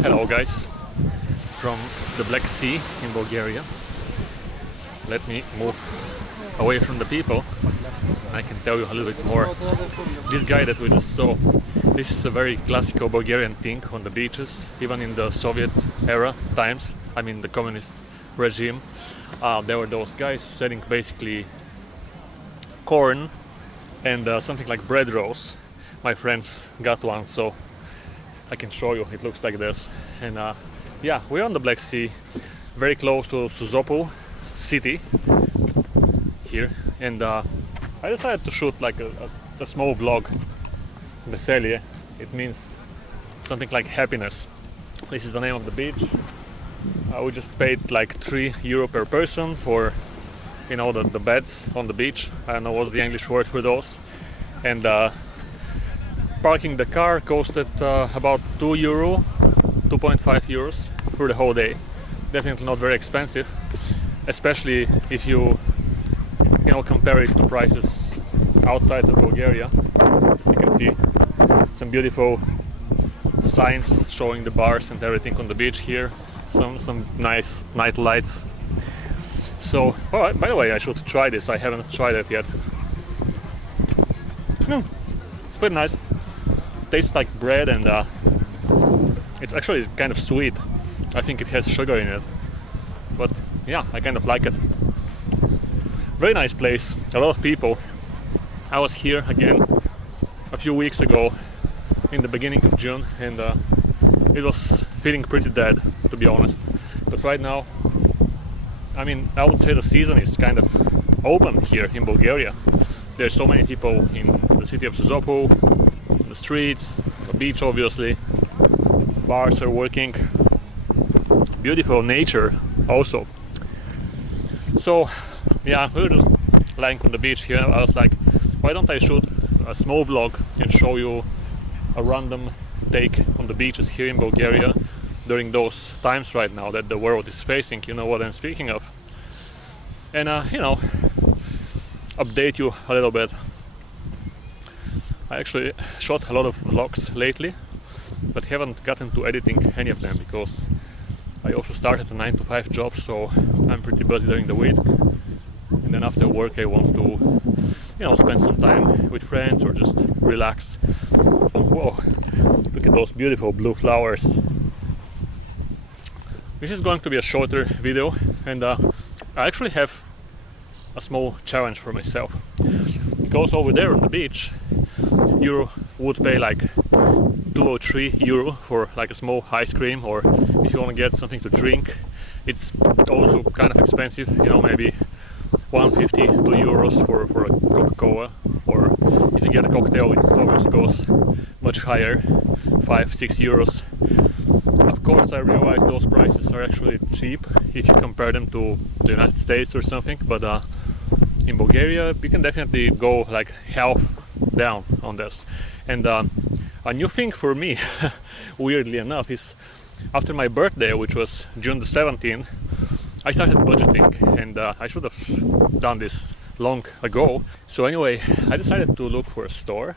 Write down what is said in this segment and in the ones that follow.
Hello guys, from the Black Sea in Bulgaria. Let me move away from the people. I can tell you a little bit more. This guy that we just saw, this is a very classical Bulgarian thing on the beaches, even in the Soviet era times, I mean the communist regime. There were those guys selling basically corn and something like bread rolls. My friends got one, so I can show you. It looks like this. And yeah, we're on the Black Sea, very close to Sozopol city here. And I decided to shoot like a small vlog. Veselje, it means something like happiness. This is the name of the beach. We just paid like €3 per person for, you know, the beds on the beach. I don't know what's the English word for those. And parking the car costed about €2, 2.5 euros for the whole day. Definitely not very expensive, especially if you compare it to prices outside of Bulgaria. You can see some beautiful signs showing the bars and everything on the beach here. Some nice night lights. So, oh, by the way, I should try this. I haven't tried it yet. Pretty nice. Tastes like bread, and it's actually kind of sweet. I think it has sugar in it, but yeah, I kind of like it. Very nice place, a lot of people. I was here again a few weeks ago in the beginning of June, and it was feeling pretty dead, to be honest. But right now, I mean, I would say the season is kind of open here in Bulgaria. There's so many people in the city of Sozopol, the streets, the beach obviously, bars are working, beautiful nature also. So yeah, we were just lying on the beach here. I was like, why don't I shoot a small vlog and show you a random take on the beaches here in Bulgaria during those times right now that the world is facing, you know what I'm speaking of. And update you a little bit. I actually shot a lot of vlogs lately, but haven't gotten to editing any of them because I also started a 9-to-5 job, so I'm pretty busy during the week. And then after work I want to, spend some time with friends or just relax. Whoa, look at those beautiful blue flowers. This is going to be a shorter video, and I actually have a small challenge for myself. Because over there on the beach, you would pay like €2 or €3 for like a small ice cream, or if you want to get something to drink, it's also kind of expensive, maybe €1.50, €2 for a Coca-Cola, or if you get a cocktail, it obviously goes much higher, €5-6. Of course, I realize those prices are actually cheap if you compare them to the United States or something, but in Bulgaria you can definitely go like half down on this. And a new thing for me, weirdly enough, is after my birthday, which was June the 17th, I started budgeting, and I should have done this long ago. So anyway, I decided to look for a store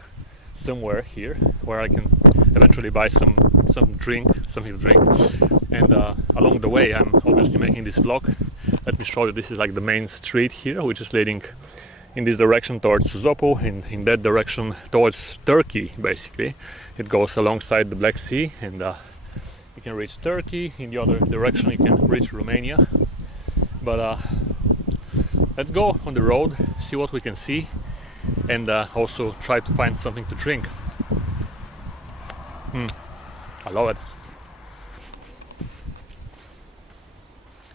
somewhere here where I can eventually buy something to drink. And along the way, I'm obviously making this vlog. Let me show you. This is like the main street here, which is leading in this direction towards Sozopol, and in that direction towards Turkey. Basically, it goes alongside the Black Sea, and you can reach Turkey. In the other direction, you can reach Romania. But let's go on the road, see what we can see, and also try to find something to drink. I love it.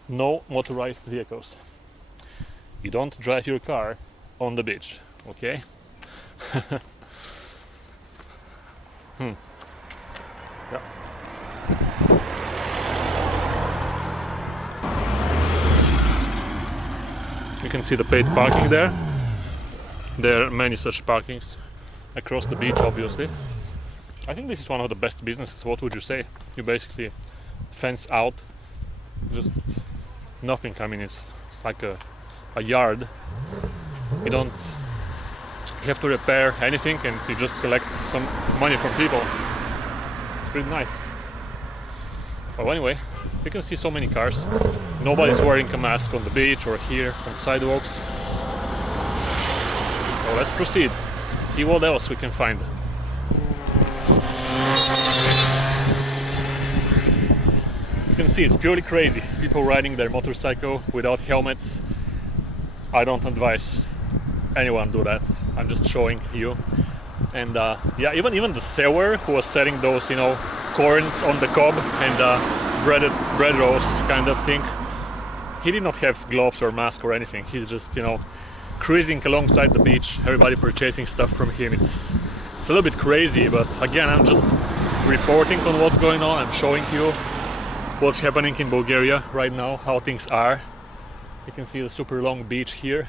No motorized vehicles. You don't drive your car on the beach, okay? Yeah. You can see the paid parking there. There are many such parkings across the beach, obviously. I think this is one of the best businesses. What would you say? You basically fence out just nothing. I mean, it's like a a yard. You don't have to repair anything, and you just collect some money from people. It's pretty nice. Well, anyway, you can see so many cars. Nobody's wearing a mask on the beach or here on sidewalks. So let's proceed. See what else we can find. You can see it's purely crazy. People riding their motorcycle without helmets. I don't advise anyone do that. I'm just showing you. And yeah, even the seller who was selling those, corns on the cob and bread rolls kind of thing, he did not have gloves or mask or anything. He's just, cruising alongside the beach, everybody purchasing stuff from him. It's a little bit crazy, but again, I'm just reporting on what's going on. I'm showing you what's happening in Bulgaria right now, how things are. You can see the super long beach here.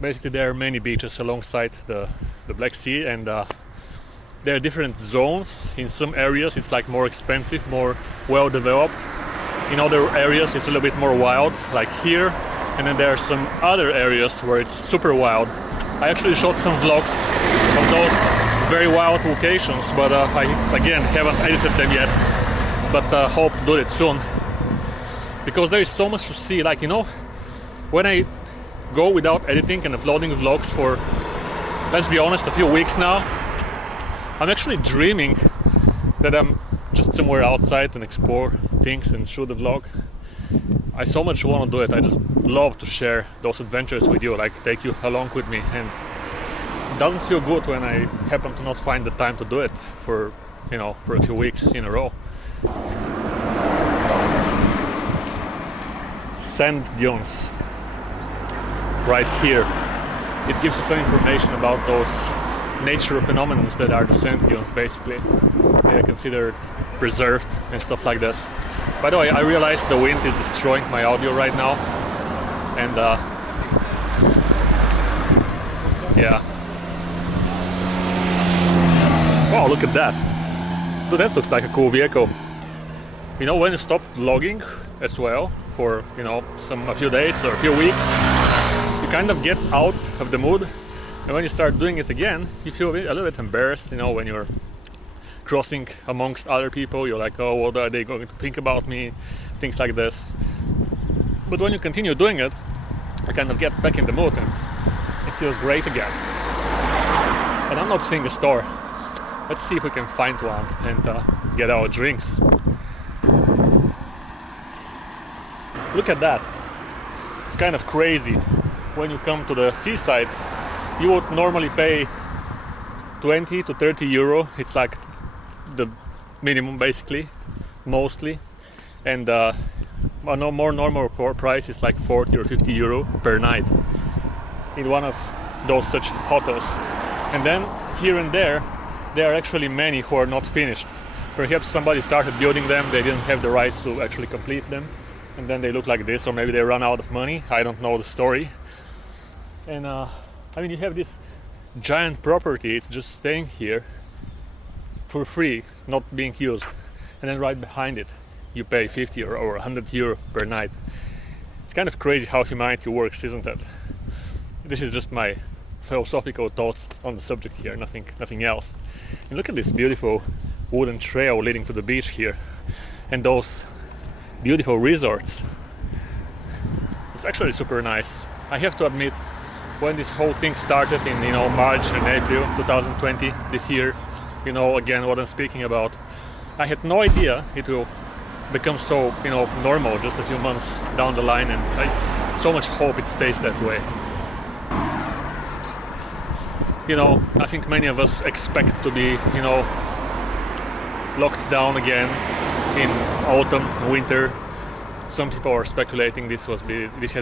Basically, there are many beaches alongside the Black Sea, and there are different zones. In some areas it's like more expensive, more well developed. In other areas it's a little bit more wild, like here. And then there are some other areas where it's super wild. I actually shot some vlogs of those very wild locations, but I again haven't edited them yet, but hope to do it soon, because there is so much to see. Like, when I go without editing and uploading vlogs for, let's be honest, a few weeks now, I'm actually dreaming that I'm just somewhere outside and explore things and shoot a vlog. I so much want to do it. I just love to share those adventures with you, like take you along with me, and it doesn't feel good when I happen to not find the time to do it for a few weeks in a row. Sand dunes right here. It gives you some information about those nature phenomena that are the sand dunes, basically. They are considered preserved and stuff like this. By the way, I realized the wind is destroying my audio right now, and yeah. Oh, look at that! Dude, that looks like a cool vehicle. When you stop vlogging as well for a few days or a few weeks, you kind of get out of the mood, and when you start doing it again, you feel a little bit embarrassed. When you're crossing amongst other people, you're like, oh, what are they going to think about me, things like this. But when you continue doing it, you kind of get back in the mood and it feels great again. And I'm not seeing a store. Let's see if we can find one and get our drinks. Look at that. It's kind of crazy. When you come to the seaside, you would normally pay 20 to 30 euro. It's like the minimum, basically, mostly, and a more normal price is like 40 or 50 euro per night in one of those such hotels. And then here and there are actually many who are not finished. Perhaps somebody started building them, they didn't have the rights to actually complete them, and then they look like this, or maybe they run out of money. I don't know the story. And you have this giant property, it's just staying here for free, not being used, and then right behind it you pay 50 or 100 euro per night. It's kind of crazy how humanity works, isn't it? This is just my philosophical thoughts on the subject here, nothing else. And look at this beautiful wooden trail leading to the beach here, and those beautiful resorts. It's actually super nice. I have to admit, when this whole thing started in March and April 2020, this year, again what I'm speaking about, I had no idea it will become so normal just a few months down the line, and I so much hope it stays that way. I think many of us expect to be locked down again in autumn, winter. Some people are speculating this has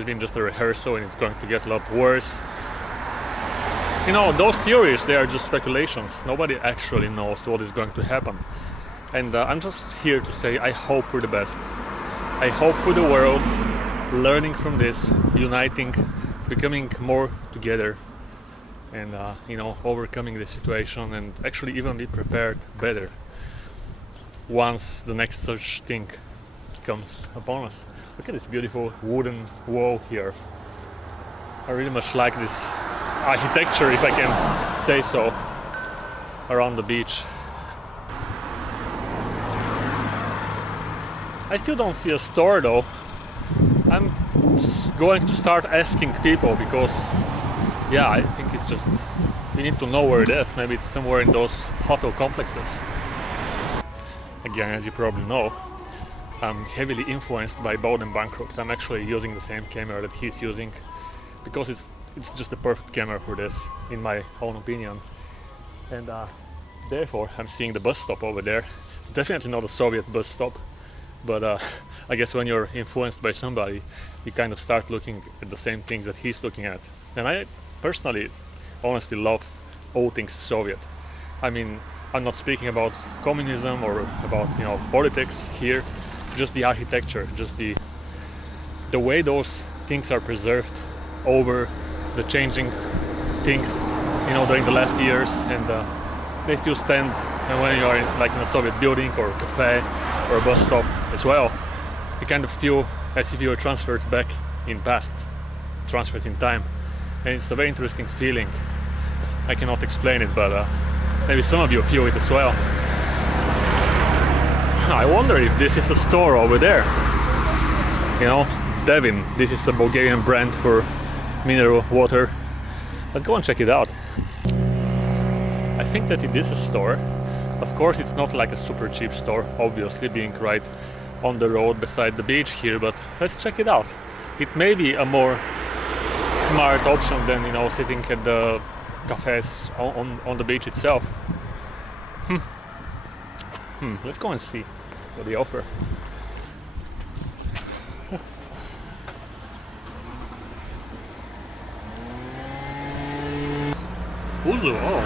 been just a rehearsal and it's going to get a lot worse. Those theories, they are just speculations. Nobody actually knows what is going to happen. And I'm just here to say I hope for the best. I hope for the world learning from this, uniting, becoming more together, and overcoming the situation, and actually even be prepared better once the next such thing comes upon us. Look at this beautiful wooden wall here I really much like this architecture, if I can say so, around the beach. I still don't see a store though. I'm going to start asking people because, yeah, I think it's just, we need to know where it is. Maybe it's somewhere in those hotel complexes. Again, as you probably know, I'm heavily influenced by Bowden Bankrupt. I'm actually using the same camera that he's using because it's just the perfect camera for this, in my own opinion. And therefore, I'm seeing the bus stop over there. It's definitely not a Soviet bus stop, but I guess when you're influenced by somebody, you kind of start looking at the same things that he's looking at. And I personally, honestly love all things Soviet. I mean, I'm not speaking about communism or about, you know, politics here, just the architecture, just the way those things are preserved over the changing things, you know, during the last years, and they still stand. And when you are in a Soviet building or a cafe or a bus stop as well, you kind of feel as if you were transferred back in past, transferred in time, and it's a very interesting feeling. I cannot explain it, but maybe some of you feel it as well. I wonder if this is a store over there. You know, Devin, this is a Bulgarian brand for mineral water. Let's go and check it out. I think that it is a store. Of course, it's not like a super cheap store, obviously, being right on the road beside the beach here, but let's check it out. It may be a more smart option than, you know, sitting at the cafes on the beach itself. Let's go and see what they offer. Uzu, oh,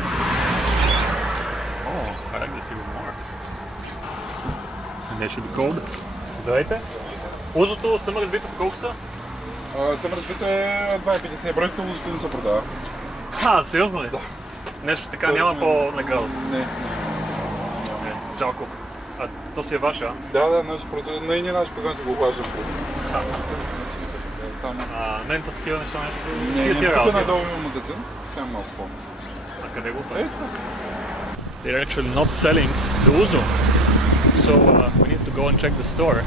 I like this even more. And they should be cold. Здравейте. Узото, само разбито колко са? Само разбито е 2,50, бройката узото не се продава. Сериозно ли? Да. Нещо така няма по-наградост? Не. Жалко. А то си е ваше, а? Да, не наш познат го обаждам. Мен такива неща нещо... Не, тук надолу има магазин, само малко по. А къде го прави? They're actually not selling the uzu, so we need to go and check the store.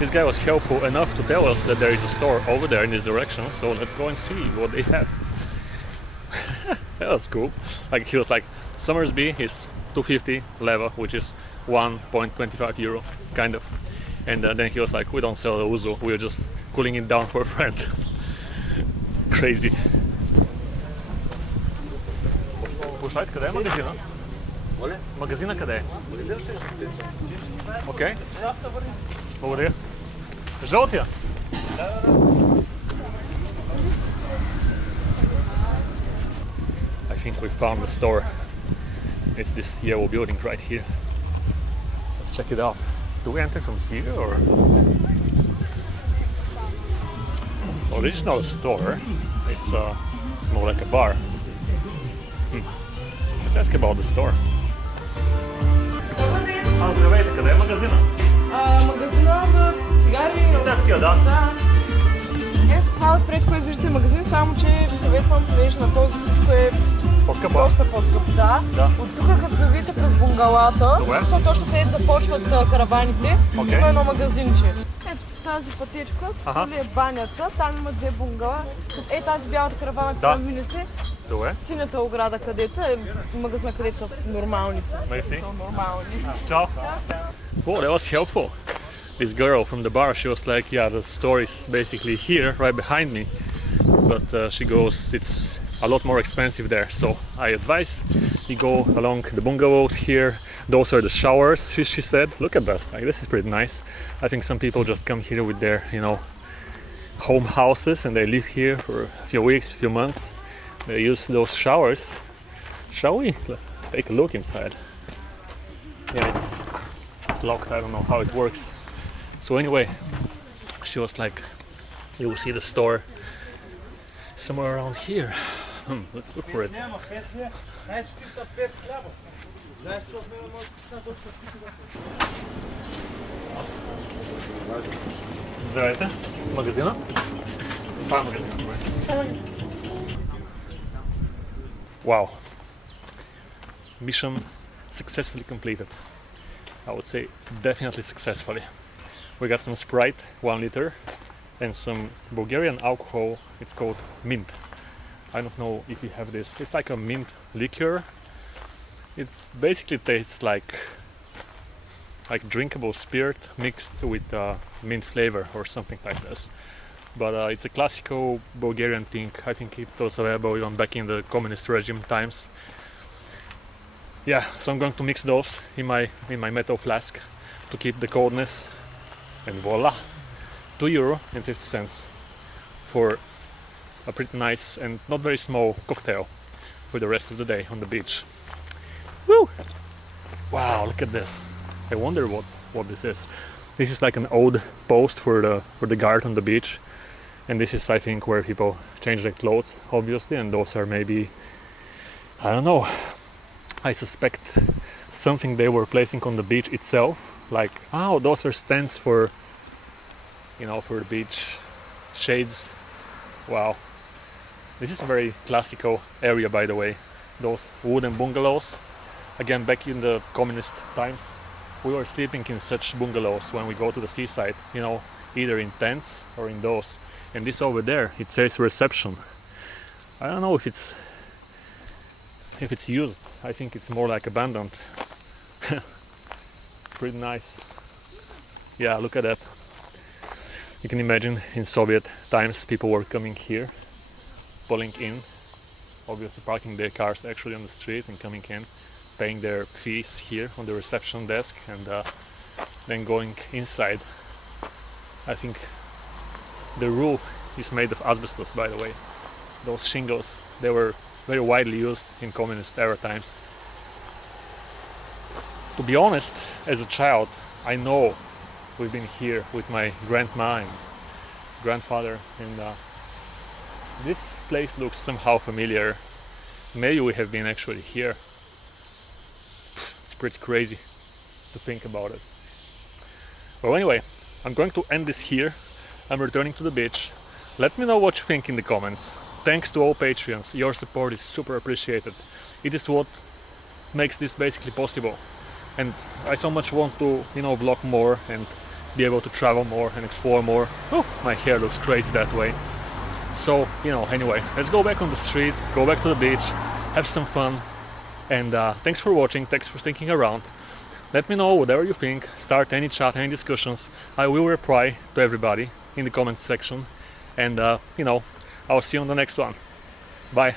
This guy was helpful enough to tell us that there is a store over there in this direction, so let's go and see what they have. That was cool. Like, he was like, Somersby is 250 leva, which is 1.25 euro, kind of. And then he was like, we don't sell the uzu, we're just cooling it down for a friend. Crazy. Пушайт, къде е магазина? Магазина къде е? Окей. Благодаря. Жълтия? I think we found the store. It's this yellow building right here. Let's check it out. Do we enter from here or? Oh, this is not a store. It's more like a bar. Let's ask about the store. Здравейте, къде е магазина? Магазина за цигари. Да. Ето това отпред, което виждате е магазин, само че ви съветвам, понеже на този всичко е доста по-скъпо. Да. От тук, като завидите през бунгалата, защото точно където започват караваните, има едно магазинче. Ето тази пътечка, тук ли е банята, там има две бунгала. Е тази бялата каравана, където минете, синята ограда, където е магазина, където са нормални цени. Са нормални. Ciao. Oh, that was helpful. This girl from the bar, she was like, yeah, the store is basically here, right behind me. But she goes, it's a lot more expensive there. So I advise you go along the bungalows here. Those are the showers, she said. Look at this, like, this is pretty nice. I think some people just come here with their, you know, home houses and they live here for a few weeks, a few months. They use those showers. Shall we take a look inside? Yeah, it's locked. I don't know how it works. So anyway, she was like, you will see the store somewhere around here. Let's look for it. Здравейте, магазина? Това е магазина. Wow. Mission successfully completed. I would say definitely successfully. We got some Sprite, 1 liter, and some Bulgarian alcohol. It's called mint. I don't know if you have this. It's like a mint liqueur. It basically tastes like drinkable spirit mixed with mint flavor or something like this. But it's a classical Bulgarian thing. I think it was available even back in the communist regime times. Yeah, so I'm going to mix those in my metal flask to keep the coldness, and voila, €2.50 for a pretty nice and not very small cocktail for the rest of the day on the beach. Woo! Wow, look at this. I wonder what this is. This is like an old post for the guard on the beach, and this is, I think, where people change their clothes, obviously, and those are maybe, I don't know, I suspect something they were placing on the beach itself, like, oh, those are stands for, you know, for the beach, shades. Wow, this is a very classical area, by the way. Those wooden bungalows, again, back in the communist times, we were sleeping in such bungalows when we go to the seaside, you know, either in tents or in those. And this over there, it says reception. I don't know if it's used. I think it's more like abandoned. Pretty nice. Yeah, look at that. You can imagine in Soviet times people were coming here, pulling in, obviously parking their cars actually on the street and coming in, paying their fees here on the reception desk, and then going inside. I think the roof is made of asbestos, by the way. Those shingles, they were very widely used in communist era times. To be honest, as a child, I know we've been here with my grandma and grandfather, and this place looks somehow familiar. Maybe we have been actually here. It's pretty crazy to think about it. Well, anyway, I'm going to end this here. I'm returning to the beach. Let me know what you think in the comments. Thanks to all Patreons, your support is super appreciated. It is what makes this basically possible. And I so much want to, you know, vlog more and be able to travel more and explore more. Oh, my hair looks crazy that way. So, you know, anyway, let's go back on the street, go back to the beach, have some fun. And thanks for watching, thanks for sticking around. Let me know whatever you think, start any chat, any discussions. I will reply to everybody in the comments section. And, you know, I'll see you on the next one. Bye.